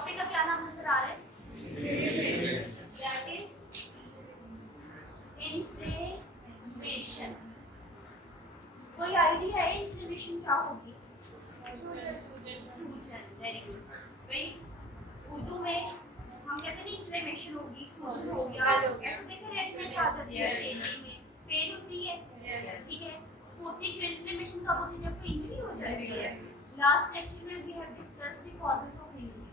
Topic का क्या नाम नजर आ रहा है? That is inflammation. कोई आइडिया है इन्फ्लेमेशन क्या होगी? सूजन। वेरी गुड भाई। उर्दू में हम कहते हैं इन्फ्लेमेशन होगी, सूजन हो गया, ऐसे देखो रेडनेस आ जाती है, पेन होती है, ठीक है। होती क्यों इन्फ्लेमेशन कब होती है? जब कोई इंजरी हो जाती है। लास्ट लेक्चर में we have discussed the causes of injury,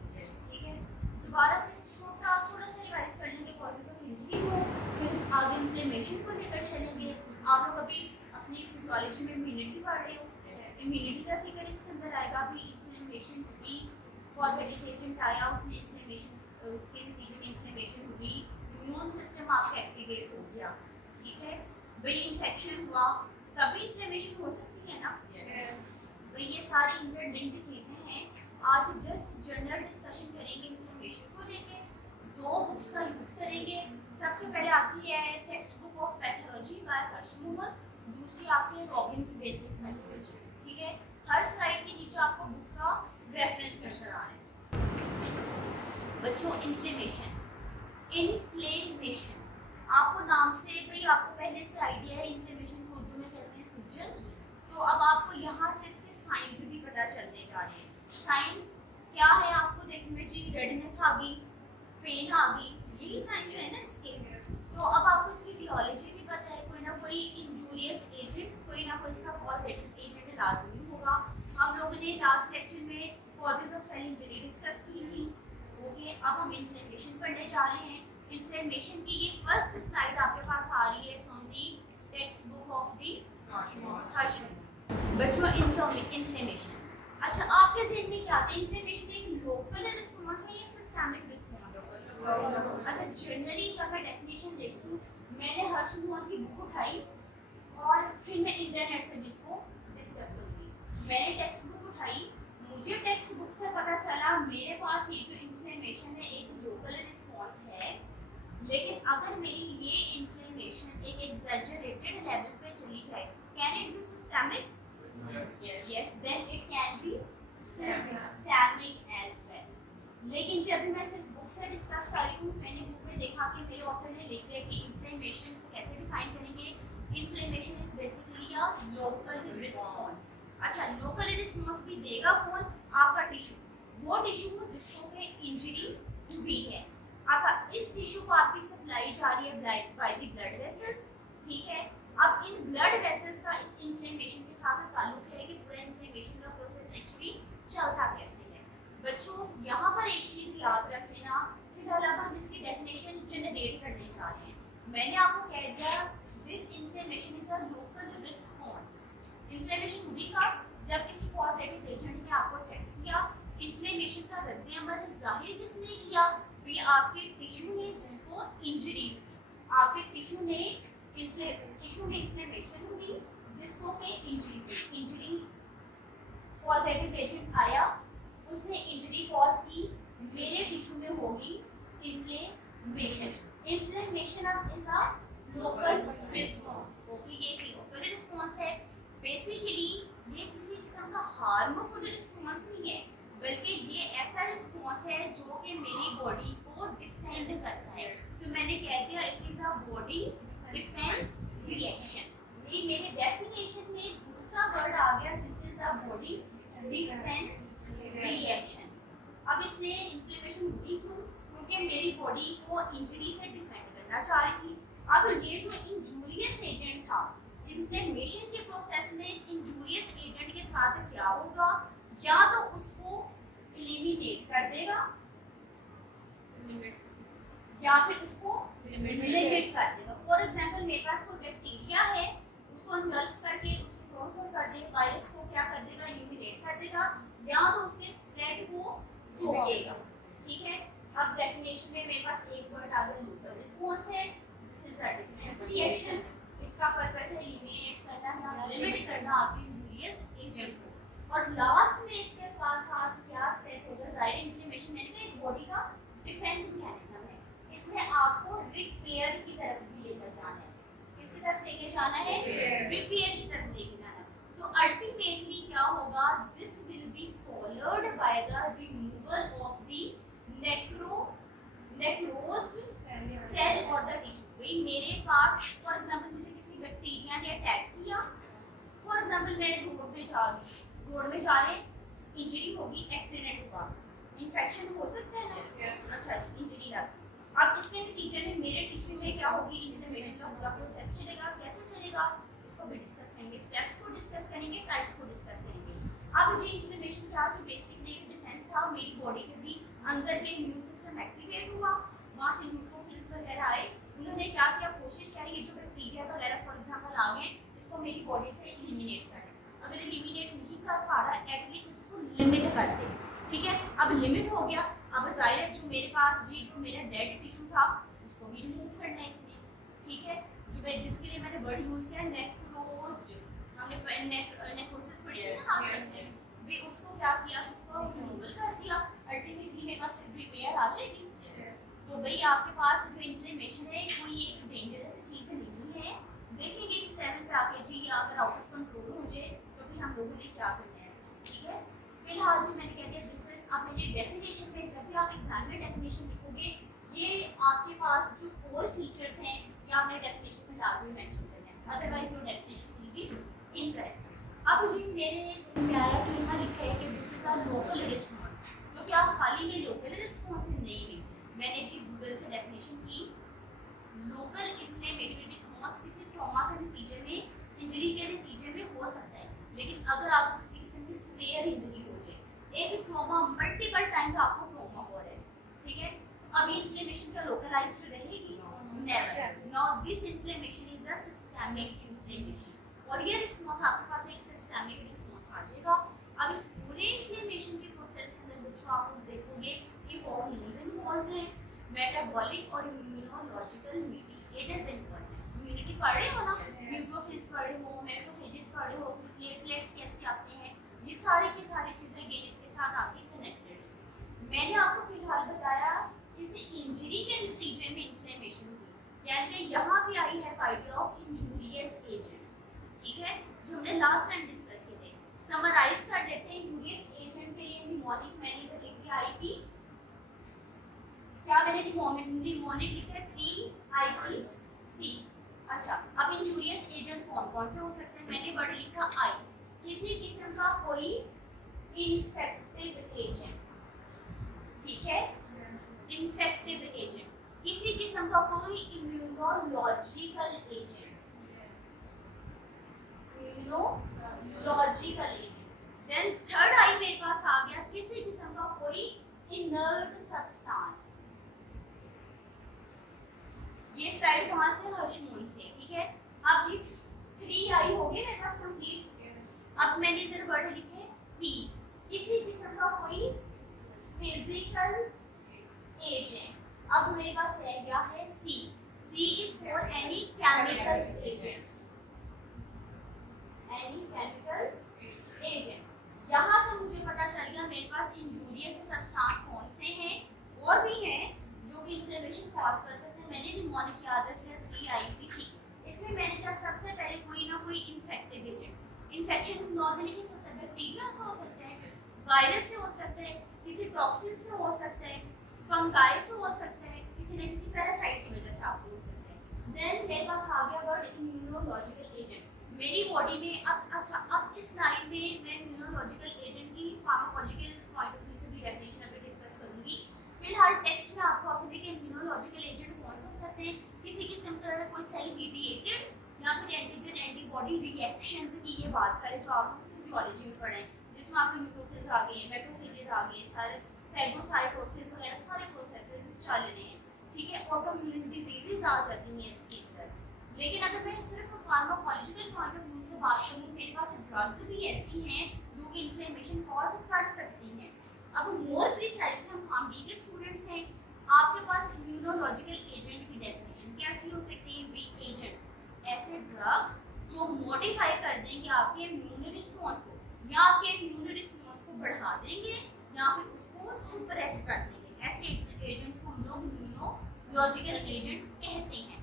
ठीक है। दोबारा से छोटा थोड़ा सा रिवाइज कर लेंगे कॉजेस ऑफ इंजरी को, फिर आगे इन्फ्लेमेशन को लेकर चलेंगे। आप लोग अभी अपनी फिजियोलॉजी में इम्यूनिटी पढ़ रहे हो, इम्यूनिटी का जिक्र इसके अंदर आएगा भी। इन्फ्लेमेशन हुई, पॉजिटिव एजेंट आया, उसने इन्फ्लेमेशन, उसके नतीजे में इन्फ्लेमेशन हुई, इम्यून सिस्टम आपका एक्टिवेट हो गया, ठीक है भाई। इन्फेक्शन हुआ तभी इन्फ्लेमेशन हो सकती है ना, भाई। ये सारी इंटरलिंक्ड चीज़ें हैं। आज जस्ट जनरल डिस्कशन करेंगे इन्फ्लेमेशन को लेके। दो बुक्स का यूज़ करेंगे। सबसे पहले आपकी है text book of pathology by Harsh Mohammad, दूसरी आपके रॉबिन्स बेसिक पैथोलॉजी, ठीक है। हर स्लाइड के नीचे आपको बुक का रेफरेंस नजर आ रहा है। बच्चों, इन्फ्लेमेशन आपको नाम से भाई आपको पहले से आइडिया है। इन्फ्लेमेशन को उर्दू में कहते हैं सूजन। तो अब आपको यहाँ से इसके साइंस भी पता चलने जा रहे हैं। साइंस क्या है आपको देखने में जी? रेडनेस आ गई, पेन आ गई, यही साइन जो है ना इसके। तो अब आपको इसकी बियोलॉजी भी पता है, कोई ना कोई इंजूरियस एजेंट, कोई ना कोई इसका कॉजेटिव एजेंट लाजमी होगा। हम लोगों ने लास्ट लेक्चर में causes of cell injury discuss की थी, ओके। अब हम इन्फ्लेमेशन पढ़ने जा रहे हैं। इन्फ्लेमेशन की ये फर्स्ट स्लाइड आपके पास आ रही है from the text book of the Harsh. बच्चों, इन्फ्लेमेशन, अच्छा आपके ज़हन में क्या आता है? इन्फ्लेमेशन एक लोकल रिस्पॉन्स है या सिस्टमिक रिस्पॉन्स है? अच्छा, जनरली जब मैं डेफिनेशन देखती हूँ, मैंने हर्ष मोहन की बुक उठाई और फिर मैं इंटरनेट से भी इसको डिस्कस करूँगी। मैंने टेक्स्ट बुक उठाई, मुझे टेक्स्ट बुक से पता चला मेरे पास ये जो इन्फ्लेमेशन है एक लोकल रिस्पॉन्स है। लेकिन अगर मेरी ये इन्फ्लेमेशन एक एग्जैजरेटेड लेवल पे चली जाए, can it be systemic? Yes, then it can be systemic as well. लेकिन जब मैं सिर्फ बुक से डिस्कस कर रही हूँ, मैंने बुक में देखा कि मेरे ऑथर ने लिख दिया कि इन्फ्लेमेशन को कैसे डिफाइन करेंगे। Inflammation is basically a local response. अच्छा, लोकल रिस्पॉन्स भी देगा कौन? आपका टिश्यू, वो टिश्यू जिसको के इंजरी हुई है। आपका इस टिश्यू को आपकी सप्लाई जा रही है बाय द ब्लड वेसल्स, ठीक है। अब इन ब्लड वेसल्स का इस इन्फ्लेमेशन के साथ ताल्लुक है कि पूरा इन्फ्लेमेशन का प्रोसेस एक्चुअली चलता कैसे है। बच्चों, यहाँ पर एक चीज़ याद रख लेना। फिलहाल अब हम इसकी डेफिनेशन जनरेट करने जा रहे हैं। मैंने आपको कह दिया this inflammation is a local response. Inflammation हुई कब? जब किसी पॉजिटिव एजेंट ने आपको अफेक्ट किया। इन्फ्लेमेशन का रद्द-ए-अमल जाहिर किसने किया? भी आपके टिश्यू ने, जिसको इंजरी, आपके टिश्यू में इन्फ्लेमेशन हुई जिसको के इंजरी पॉजिटिव एजेंट आया, उसने इंजरी कॉज की, मेरे टिश्यू में होगी इन्फ्लेमेशन। इन्फ्लेमेशन अब is a local response, okay. ये एक लोकल रिस्पॉन्स है। बेसिकली ये किसी किस्म का हार्मफुल रिस्पॉन्स नहीं है, बल्कि ये ऐसा रिस्पॉन्स है जो कि मेरी बॉडी को डिफेंड करता है। सो मैंने कह दिया it is a body defence reaction. ये मेरे डेफिनेशन में दूसरा वर्ड आ गया, this is the body defence reaction. अब इसने इन्फ्लेमेशन हुई क्यों? क्योंकि मेरी बॉडी को इंजरी से डिफेंड करना चाह रही थी। अब ये जो इंजूरियस एजेंट था, इन्फ्लेमेशन के प्रोसेस में इस इंजूरियस एजेंट के साथ क्या होगा? या तो उसको एलिमिनेट कर देगा या फिर उसको लिमिट कर देगा। फॉर एग्जांपल, मेरे पास कोई बैक्टीरिया है, उसको एनगल्फ करके उसको तोड़ कर दे, वायरस को क्या कर देगा? एलिमिनेट कर देगा, या तो उसके स्प्रेड को रोकेगा, ठीक है। अब डेफिनेशन में मेरे पास एक वर्ड आ गया, लोकल रिस्पॉन्स है। This is a defence reaction. इसका पर्पस है एलिमिनेट करना या लिमिट करना आपके इंजूरियस एजेंट को। और लास्ट में इसके साथ क्या स्टेप होगा? जाहिर इन्फ्लेमेशन मैंने कहा एक बॉडी का डिफेंस मैकेनिज्म है, इसमें आपको रिपेयर की तरफ भी लेकर जाना है। किसकी तरफ लेके जाना है? रिपेयर की तरफ लेके जाना है। सो अल्टीमेटली क्या होगा? This will be followed by the removal of the necrosed cell और द टिश्यू। भाई मेरे पास फॉर एग्जांपल मुझे किसी बैक्टीरिया ने अटैक किया, फॉर एग्जांपल मैं रोड पे जा रहे इंजरी होगी, एक्सीडेंट हुआ, इन्फेक्शन हो सकता है ना, अच्छा इंजरी लगी। अब इसके नतीजे में मेरे टिश्यू में क्या होगी, इन्फ्लेमेशन का पूरा प्रोसेस चलेगा। कैसे चलेगा इसको भी डिस्कस करेंगे, स्टेप्स को डिस्कस करेंगे, टाइप्स को डिस्कस करेंगे। अब जी इन्फ्लेमेशन क्या थी, बेसिकली एक डिफेंस था मेरी बॉडी के जी अंदर के इम्यून सिस्टम एक्टिवेट हुआ, वहाँ से न्यूट्रोफिल्स वगैरह आए, उन्होंने क्या किया, कोशिश करी ये जो बैक्टीरिया वगैरह फॉर एग्जांपल आ गए इसको मेरी बॉडी से एलिमिनेट करें। अगर एलिमिनेट नहीं कर पा रहा एटलीस्ट इसको लिमिट कर दे, ठीक है। अब लिमिट हो गया, अब जाहिर है जो मेरे पास जी जो मेरा डेड टिश्यू था उसको भी रिमूव करना है इसने, ठीक है। जो जिसके लिए मैंने वर्ड यूज़ किया नेक्रोज्ड, हमने नेक्रोसिस पढ़ी है ना लास्ट टाइम भी, उसको क्या किया, उसको रिमूवल कर दिया, अल्टीमेटली मेरे पास रिपेयर आ जाएगी। तो भाई आपके पास जो इन्फ्लेमेशन है कोई एक डेंजरस चीज़ नहीं है। देखेंगे कि 7 पे आके जी अगर आउट ऑफ कंट्रोल हो जाए तो फिर हम लोगों ने क्या करना है, ठीक है। फिलहाल जी मैंने कह दिया दिस इज, अब मैंने डेफिनेशन में जब भी आप एग्जाम में डेफिनेशन लिखोगे ये आपके पास जो 4 फीचर्स हैं ये आपने डेफिनेशन में लाजमी मेंशन करना है, otherwise your definition will be incorrect. अब जी मेरे समझ में आया कि यहाँ लिखा है कि this is a local response, तो क्या खाली ये लोकल रिस्पॉन्स है, नहीं। मैंने जी गूगल से डेफिनेशन की, लोकल इन्फ्लेमेटरी रिस्पॉन्स किसी ट्रॉमा के नतीजे में, इंजरी के नतीजे में हो सकता है, लेकिन अगर आपको किसी किस्म की स्पेयर इंजरी हो जाए, एक ट्रॉमा मल्टीपल टाइम्स आपको ट्रॉमा हो रहा है, ठीक है, तो अभी इन्फ्लेमेशन क्या लोकलाइज्ड रहेगी, never. Now this inflammation is a systemic inflammation, और ये रिस्पॉन्स आपके पास एक सिस्टेमिक रिस्पॉन्स आ जाएगा। अब इस पूरे इन्फ्लेमेशन के प्रोसेस के अंदर बच्चों आप लोग देखोगे कि हार्मोन्स इन्वॉल्व हैं, मेटाबॉलिक और इम्यूनोलॉजिकल मीडिएटर्स इन्वॉल्व हैं। इम्यूनिटी पढ़ रहे हो ना, न्यूट्रोफिल्स पढ़े हो, मैक्रोफेजेस पढ़े हो, प्लेटलेट्स कैसे आते हैं, ये सारी की सारी चीज़ें गेन इसके साथ आके कनेक्टेड है। मैंने आपको फिलहाल बताया किसी इंजरी के नतीजे में इन्फ्लेमेशन हुई, यानी कि यहाँ भी आई है आइडिया ऑफ इंजूरियस एजेंट्स, ठीक है, जो हमने लास्ट टाइम डिस्कस किए थे। समराइज कर लेते हैं इंजूरियस एजेंट के लिए निमोनिक मैंने इधर लिख दिया आईपी, क्या मैंने निमोनिक लिखा है 3IPC। अच्छा, अब इंजूरियस एजेंट कौन कौन से हो सकते हैं, मैंने वर्ड लिखा आई, किसी किस्म का कोई इन्फेक्टिव एजेंट, ठीक है, इन्फेक्टिव एजेंट, किसी किस्म का कोई immunological agent, immunological agent. Then third आई मेरे पास आ गया किसी किस्म का कोई इनर्ट सब्सटेंस, ये स्लाइड कहाँ से, हर्षमोन से, ठीक है। अब जी 3I हो गए मेरे पास कंप्लीट। अब मैंने इधर वर्ड लिखे P, किसी किस्म का कोई फिजिकल एजेंट। अब मेरे पास रह गया है C is for any chemical agent, any chemical agent. यहाँ से मुझे पता चल गया मेरे पास इंजूरियस सब्सटेंस कौन से हैं, और भी हैं जो कि इन्फ्लेमेशन कॉज कर सकते हैं। मैंने निमोनिक याद रखा 3IPC, इसमें मैंने कहा सबसे पहले कोई ना कोई इन्फेक्टिव एजेंट। इन्फेक्शन नॉर्मली किस होता है, बैक्टीरिया से हो सकता है, वायरस से हो सकता है, किसी टॉक्सिन से हो सकता है, फंगाई से हो सकता है, किसी न किसी पैरासाइट की वजह से आपको हो सकता है। देन मेरे पास आ गया वर्ड इम्यूनोलॉजिकल एजेंट, मेरी बॉडी में अब इस लाइन में मैं इम्यूनोलॉजिकल एजेंट की फार्माकोलॉजिकल पॉइंट ऑफ व्यू से भी डेफिनेशन अभी डिस्कस करूंगी। फिलहाल टेक्स्ट में आपको अपने के इम्यूनोलॉजिकल एजेंट कौन से हो सकते हैं, किसी किस्म का कोई सेल मीडिएटेड या फिर एंटीजन एंटीबॉडी रिएक्शंस की ये बात करें जो आप फिजियोलॉजी में पढ़ें, जिसमें आपके न्यूट्रोफिल्स आ गए, मैक्रोफेजेस आ गए, सारे फैगोसाइटोसिस वगैरह सारे प्रोसेसेस चल रहे हैं, ठीक है। ऑटोइम्यून डिजीजेस आ जाती हैं इसके अंदर। लेकिन अगर मैं सिर्फ फार्माकोलॉजिकल पॉइंट ऑफ व्यू से बात करूँ, मेरे पास ड्रग्स भी ऐसी हैं जो कि इन्फ्लेमेशन कॉज कर सकती हैं। अब मोर प्रिसाइजली हम फार्मडी के स्टूडेंट्स हैं, आपके पास इम्यूनोलॉजिकल एजेंट की डेफिनेशन कैसी हो सकती है, वीक एजेंट्स, ऐसे ड्रग्स जो मॉडिफाई कर देंगे आपके इम्यून रिस्पॉन्स को, या आपके इम्यून रिस्पॉन्स को बढ़ा देंगे या फिर उसको सुप्रेस कर देंगे। ऐसे एजेंट्स को हम लोग इम्यूनोलॉजिकल एजेंट्स कहते हैं।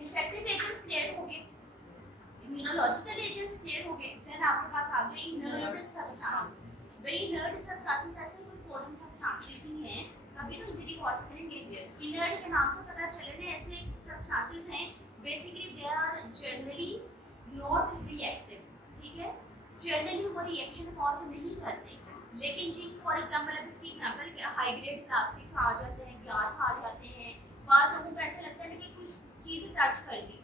इन्फेक्टिव एजेंट्स क्लियर हो गए, इम्यूनोलॉजिकल एजेंट्स क्लियर हो गए। देन आपके पास आ गए इनर्ट सब्सटेंसेस। भाई इनर्ट सब्सटेंसेस ऐसे कोई फॉरेन सब्सटेंसेस ही हैं, तभी तो इंजरी कॉज करेंगे। इनर्ट के नाम से पता चले ना, ऐसे सब्सटेंसेस हैं basically they are generally not reactive, ठीक है, जनरली वो रिएक्शन कॉज नहीं करते। लेकिन जी फॉर एग्जांपल, अब इसकी एग्जांपल हाई ग्रेड प्लास्टिक आ जाते हैं, ग्लास आ जाते हैं, बाज़ लोगों को ऐसा लगता है कि कुछ चीज़ें टच कर ली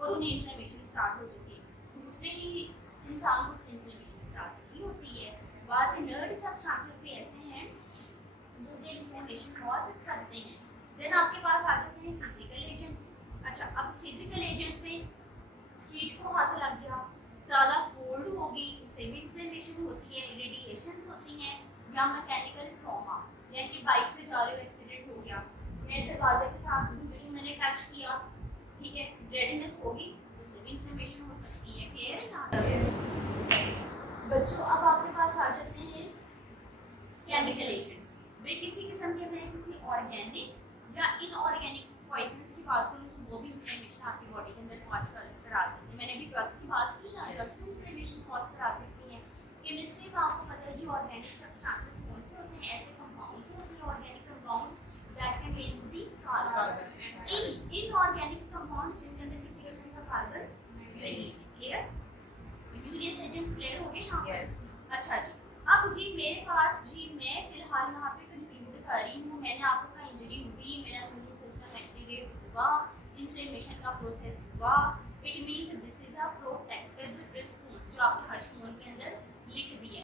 और उन्हें इन्फ्लेमेशन स्टार्ट हो जाती है, दूसरे ही इंसान को उससे इन्फ्लेमेशन स्टार्ट नहीं होती है। बाज़ इनर्ट सब्सटेंसेस भी ऐसे हैं जो कि इन्फ्लेमेशन कॉज करते हैं। देन आपके पास आ जाते हैं फिजिकल एजेंट्स। अच्छा, अब फिजिकल एजेंट्स में हीट को हाथ लग गया, ज़्यादा कोल्ड होगी, उससे भी इन्फ्लेमेशन होती है, रेडिएशंस होती हैं, या मैकेनिकल ट्रॉमा, यानी कि बाइक से जा रहे हो एक्सीडेंट हो गया, मैं दरवाजे के साथ गुजरी, मैंने टच किया, ठीक है, रेडनेस होगी, उससे भी इन्फ्लेमेशन हो सकती है। क्लियर है यहाँ तक बच्चों? अब आपके पास आ जाते हैं केमिकल एजेंट्स। वे किसी किस्म के, मैं किसी ऑर्गेनिक या इनऑर्गेनिक पॉइजन्स की बात करूँ तो वो भी इन्फ्लेमेशन आपकी बॉडी के अंदर कॉज करा सकते हैं। मैंने भी ड्रग्स की बात की ना, ड्रग्स भी इन्फ्लेमेशन कॉज करा सकती हैं। केमिस्ट्री में आपको पता है जी ऑर्गेनिक सब्सटेंसेस कौन से होते हैं, ऐसे कंपाउंड्स होते हैं organic compounds that contains the carbon. Inorganic compound जिनके अंदर किसी किस्म का कार्बन नहीं है। क्लियर? यूरियस एजेंट क्लियर हो गए यहाँ पर? अच्छा जी, अब जी मेरे पास जी, मैं फिलहाल यहाँ पे कंक्लूड कर रही हूँ, मैंने आपको का इंजरी हुई, मेरा इम्यून सिस्टम एक्टिवेट हुआ, इन्फ्लेमेशन का प्रोसेस हुआ, it means this is a protective response जो आपके हार्मोन के अंदर लिख दिया।